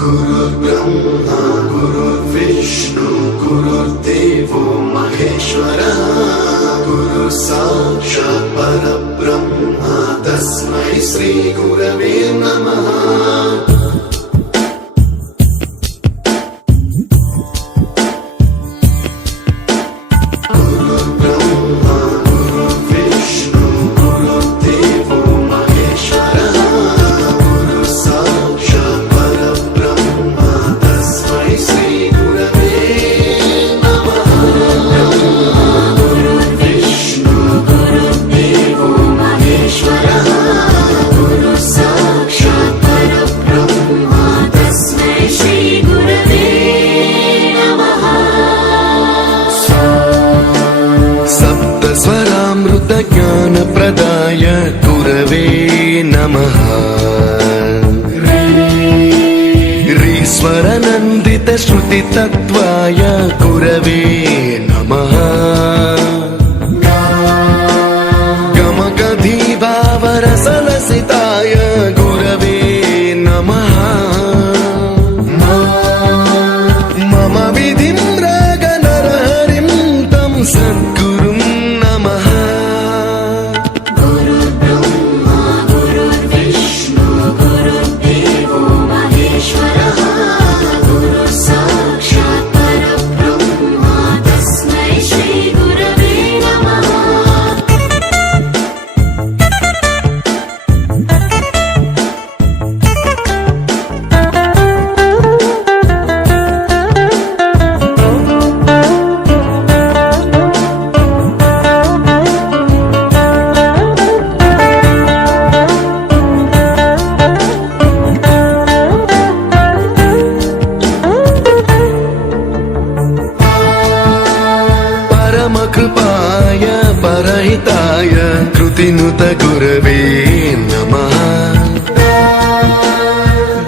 गुरुर्ब्रह्मा गुरुर्विष्णु गुरुर्देवो महेश्वरः गुरु साक्षात् परब्रह्म तस्मै श्री गुरवे नमः। ज्ञानप्रदाय गुरवे नमः। रीश्वरनन्दित श्रुतितत्त्वाय गुरवे नमः। गमगधीभावरसलसिताय गुरवे नमः। मम विधिं रागनरहरिं तं सद्गुरुं नमः। कृपाय परहिताय कृतिनुत गुरवे नमः।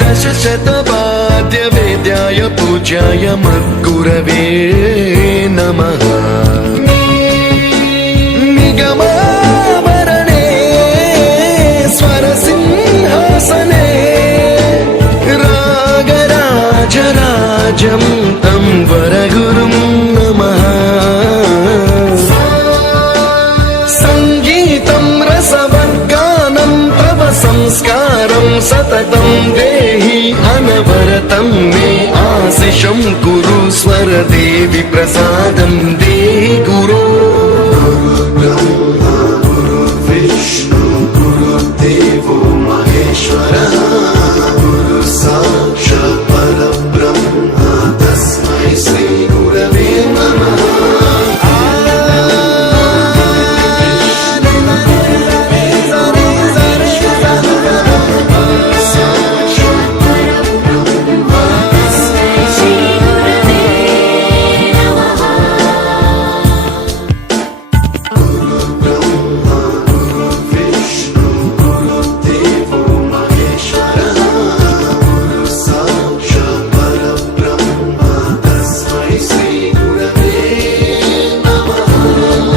दशशतवाद्य वेद्याय पूज्याय मद्गुरवे नमः। निगमाभरणे स्वरसिंहासने रागराजराजं तं वरगुरुं नमः। संस्कारं सततं देहि अनवरतं मे आशिषं कुरु स्वरदेवि प्रसादं देहि गुरो।